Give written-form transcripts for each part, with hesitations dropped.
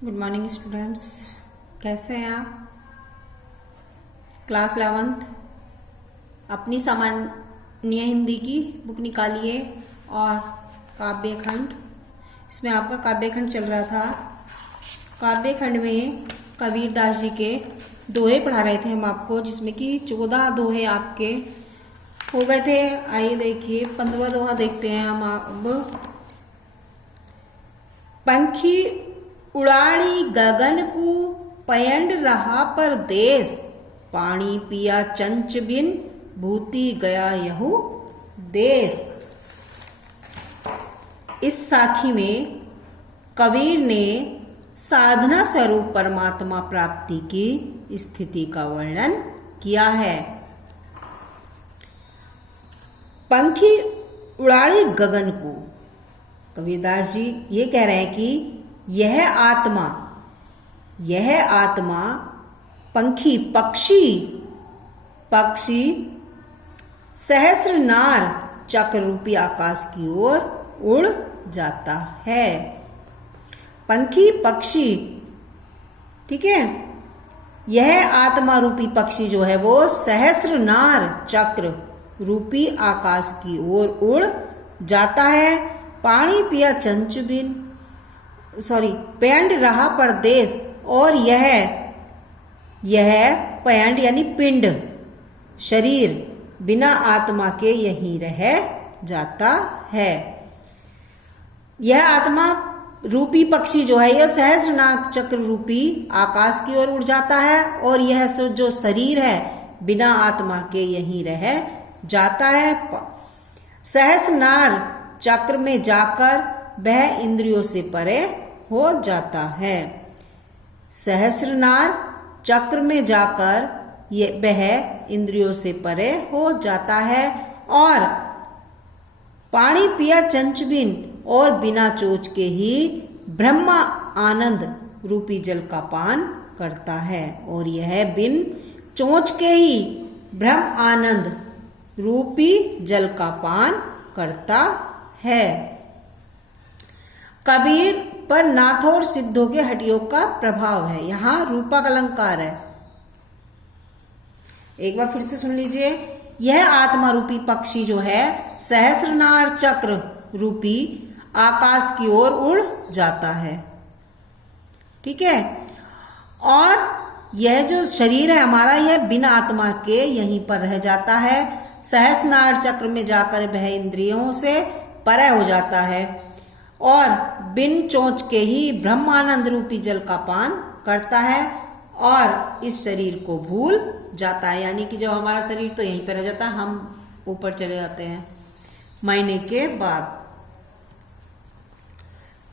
Good morning students, कैसे हैं आप। क्लास 11th अपनी सामान्य हिंदी की बुक निकालिए और काव्य खंड, इसमें आपका काव्य खंड चल रहा था। काव्य खंड में कबीर दास जी के दोहे पढ़ा रहे थे हम आपको, जिसमें कि 14 दोहे आपके हो गए थे। आइए देखिए 15वां दोहा देखते हैं हम अब। पंखी उड़ाड़ी गगन को पयंड रहा परदेस, पानी पिया चंच बिन भूति गया यहू देश। इस साखी में कबीर ने साधना स्वरूप परमात्मा प्राप्ति की स्थिति का वर्णन किया है। पंखी उड़ाड़ी गगन को, कबीरदास जी ये कह रहे हैं कि यह आत्मा पंखी पक्षी सहस्र नार चक्र रूपी आकाश की ओर उड़ जाता है। पंखी पक्षी, ठीक है। यह आत्मा रूपी पक्षी जो है वो सहस्र नार चक्र रूपी आकाश की ओर उड़ जाता है। पानी पिया चंच बिन पैंड रहा परदेश, और यह पैंड यानी पिंड शरीर बिना आत्मा के यहीं रह जाता है। यह आत्मा रूपी पक्षी जो है यह सहस्रनाग चक्र रूपी आकाश की ओर उड़ जाता है, और यह जो शरीर है बिना आत्मा के यहीं रह जाता है। सहस्रनाग चक्र में जाकर वह इंद्रियों से परे हो जाता है। सहस्रनार चक्र में जाकर वह इंद्रियों से परे हो जाता है, और पानी पिया चंचबिन, और बिना चोच के ही ब्रह्म आनंद रूपी जल का पान करता है। और यह बिन चोच के ही ब्रह्म आनंद रूपी जल का पान करता है। कबीर पर नाथों और सिद्धों के हठयोग का प्रभाव है। यहां रूपक अलंकार है, एक बार फिर से सुन लीजिए। यह आत्मा रूपी पक्षी जो है सहस्रनार चक्र रूपी आकाश की ओर उड़ जाता है, ठीक है। और यह जो शरीर है हमारा, यह बिना आत्मा के यहीं पर रह जाता है। सहस्रनार चक्र में जाकर वह इंद्रियों से परे हो जाता है, और बिन चोंच के ही ब्रह्मानंद रूपी जल का पान करता है, और इस शरीर को भूल जाता है। यानी कि जब हमारा शरीर तो यहीं पर रह जाता है, हम ऊपर चले जाते हैं मरने के बाद।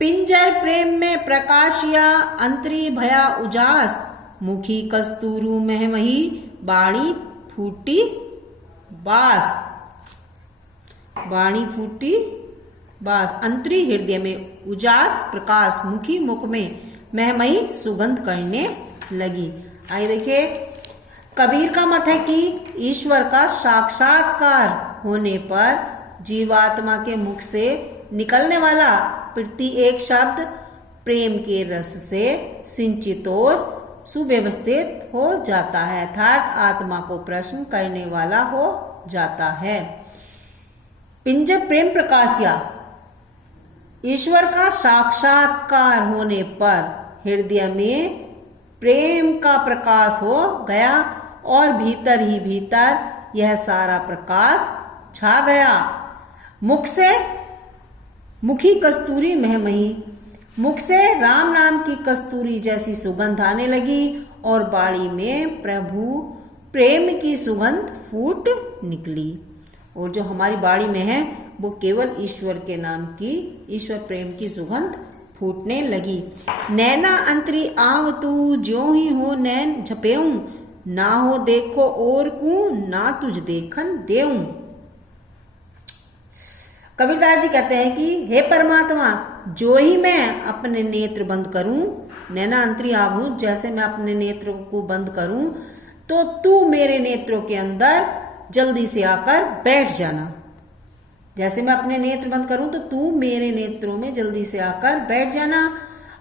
पिंजर प्रेम में प्रकाशिया अंतरी भया उजास, मुखी कस्तूरू महमही बाणी फूटी बास। बाणी फूटी बास, अंतरी हृदय में उजास प्रकाश, मुखी मुख में महमयी सुगंध करने लगी। आइए देखिए, कबीर का मत है कि ईश्वर का साक्षात्कार होने पर जीवात्मा के मुख से निकलने वाला प्रति एक शब्द प्रेम के रस से सिंचित और सुव्यवस्थित हो जाता है, अर्थात आत्मा को प्रश्न करने वाला हो जाता है। पिंजर प्रेम प्रकाशिया, ईश्वर का साक्षात्कार होने पर हृदय में प्रेम का प्रकाश हो गया, और भीतर ही भीतर यह सारा प्रकाश छा गया। मुखी कस्तूरी महमही, मुख से राम नाम की कस्तूरी जैसी सुगंध आने लगी, और बाड़ी में प्रभु प्रेम की सुगंध फूट निकली। और जो हमारी बाड़ी में है वो केवल ईश्वर के नाम की, ईश्वर प्रेम की सुगंध फूटने लगी। नैना अंतरी आव तू, ज्यों ही हो नैन झपेऊं, ना हो देखो और को, ना तुझ देखन देऊं। कबीरदास जी कहते हैं कि हे परमात्मा, जो ही मैं अपने नेत्र बंद करूं, नैना अंतरी आवू, जैसे मैं अपने नेत्र को बंद करूं, तो तू मेरे नेत्रों के अंदर जल्दी से आकर बैठ जाना। जैसे मैं अपने नेत्र बंद करूं तो तू मेरे नेत्रों में जल्दी से आकर बैठ जाना।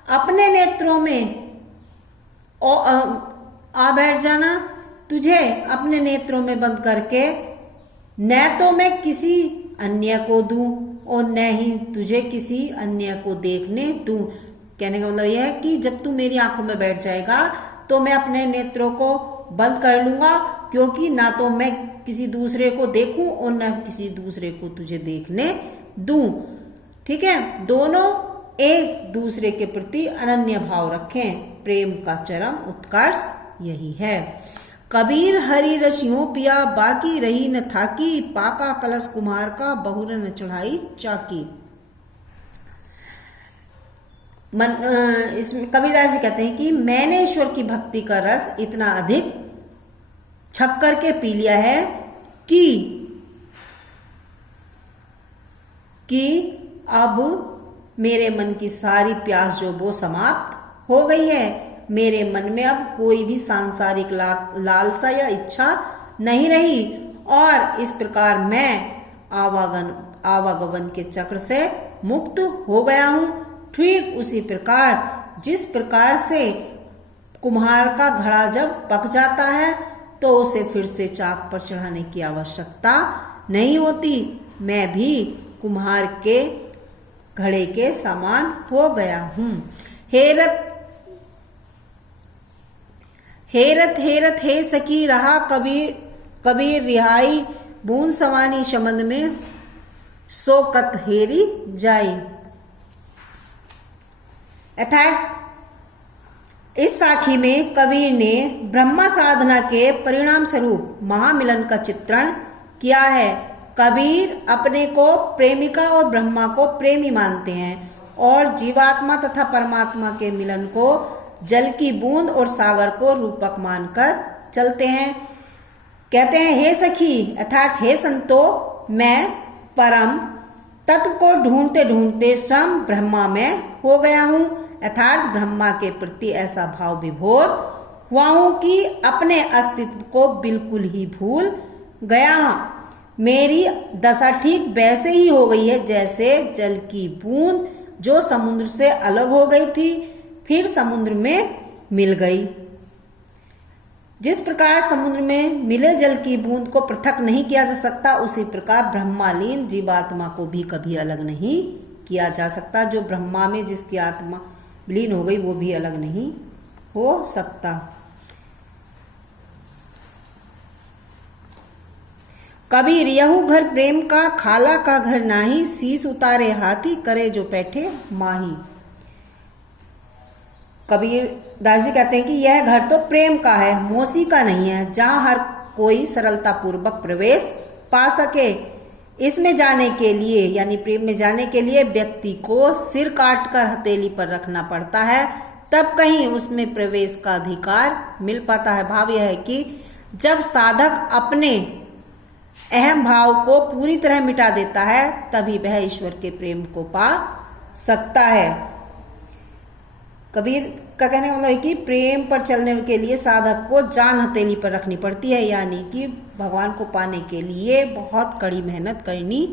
अपने नेत्रों में आ बैठ जाना, तुझे अपने नेत्रों में बंद करके न तो मैं किसी अन्य को दूं और न ही तुझे किसी अन्य को देखने दूं। कहने का मतलब यह है कि जब तू मेरी आंखों में बैठ जाएगा तो मैं अपने नेत्रों को बंद कर लूंगा, क्योंकि ना तो मैं किसी दूसरे को देखूं और ना किसी दूसरे को तुझे देखने दूं। ठीक है, दोनों एक दूसरे के प्रति अनन्य भाव रखें। प्रेम का चरम उत्कर्ष यही है। कबीर हरि रसियों पिया, बाकी रही न थाकी, पाका कलश कुम्हार का, बहुर न चढ़ाई चाकी। इसमें कबीरदास जी कहते हैं कि मैंने ईश्वर की भक्ति का रस इतना अधिक छक करके पी लिया है कि अब मेरे मन की सारी प्यास जो वो समाप्त हो गई है। मेरे मन में अब कोई भी सांसारिक लालसा या इच्छा नहीं रही और इस प्रकार मैं आवागमन के चक्र से मुक्त हो गया हूं। ठीक उसी प्रकार जिस प्रकार से कुम्हार का घड़ा जब पक जाता है तो उसे फिर से चाक पर चढ़ाने की आवश्यकता नहीं होती, मैं भी कुम्हार के घड़े के समान हो गया हूं। हेरत हेरत हे सकी, रहा कबीर रिहाई, बूंद सवानी शमंद में सो कत हेरी जाई। अर्थात इस साखी में कबीर ने ब्रह्मा साधना के परिणाम स्वरूप महामिलन का चित्रण किया है। कबीर अपने को प्रेमिका और ब्रह्मा को प्रेमी मानते हैं और जीवात्मा तथा परमात्मा के मिलन को जल की बूंद और सागर को रूपक मानकर चलते हैं। कहते हैं हे सखी अर्थात हे संतो, मैं परम तत्व को ढूंढते ढूंढते स्वयं ब्रह्मा में हो गया हूं। अर्थात ब्रह्मा के प्रति ऐसा भाव विभोर हुआ हूं कि अपने अस्तित्व को बिल्कुल ही भूल गया हूं। मेरी दशा ठीक वैसे ही हो गई है जैसे जल की बूंद जो समुद्र से अलग हो गई थी फिर समुद्र में मिल गई। जिस प्रकार समुद्र में मिले जल की बूंद को पृथक नहीं किया जा सकता, उसी प्रकार ब्रह्मालीन जीवात्मा को भी कभी अलग नहीं किया जा सकता। जो ब्रह्मा में जिसकी आत्मा विलीन हो गई वो भी अलग नहीं हो सकता। कबीर यहू घर प्रेम का, खाला का घर नाही, शीस उतारे हाथी करे जो बैठे माही। कबीर दास जी कहते हैं कि यह घर तो प्रेम का है, मौसी का नहीं है, जहां हर कोई सरलता पूर्वक प्रवेश पा सके। इसमें जाने के लिए यानी प्रेम में जाने के लिए व्यक्ति को सिर काटकर हथेली पर रखना पड़ता है, तब कहीं उसमें प्रवेश का अधिकार मिल पाता है। भाव यह है कि जब साधक अपने अहम भाव को पूरी तरह मिटा देता है तभी वह ईश्वर के प्रेम को पा सकता है। कबीर का कहने का मतलब है कि प्रेम पर चलने के लिए साधक को जान हथेली पर रखनी पड़ती है, यानी कि भगवान को पाने के लिए बहुत कड़ी मेहनत करनी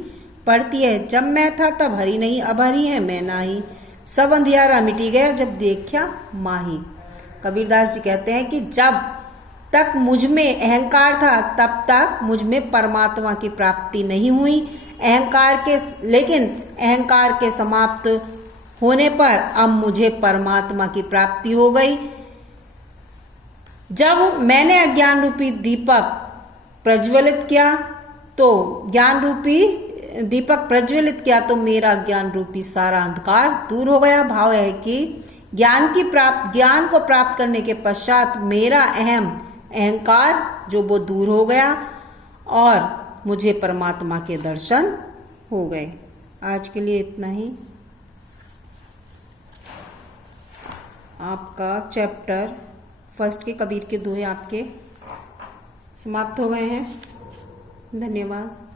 पड़ती है। जब मैं था तब हरि नहीं, अब हरि है मैं नाही, सब अंधियारा मिटी गया जब देखा माही। कबीरदास जी कहते हैं कि जब तक मुझ में अहंकार था तब तक मुझ में परमात्मा की प्राप्ति नहीं हुई। लेकिन अहंकार के समाप्त होने पर अब मुझे परमात्मा की प्राप्ति हो गई। जब मैंने अज्ञान रूपी दीपक प्रज्वलित किया तो मेरा ज्ञान रूपी सारा अंधकार दूर हो गया। भाव है कि ज्ञान को प्राप्त करने के पश्चात मेरा अहंकार जो वो दूर हो गया और मुझे परमात्मा के दर्शन हो गए। आज के लिए इतना ही। आपका चैप्टर फर्स्ट के कबीर के दोहे आपके समाप्त हो गए हैं। धन्यवाद।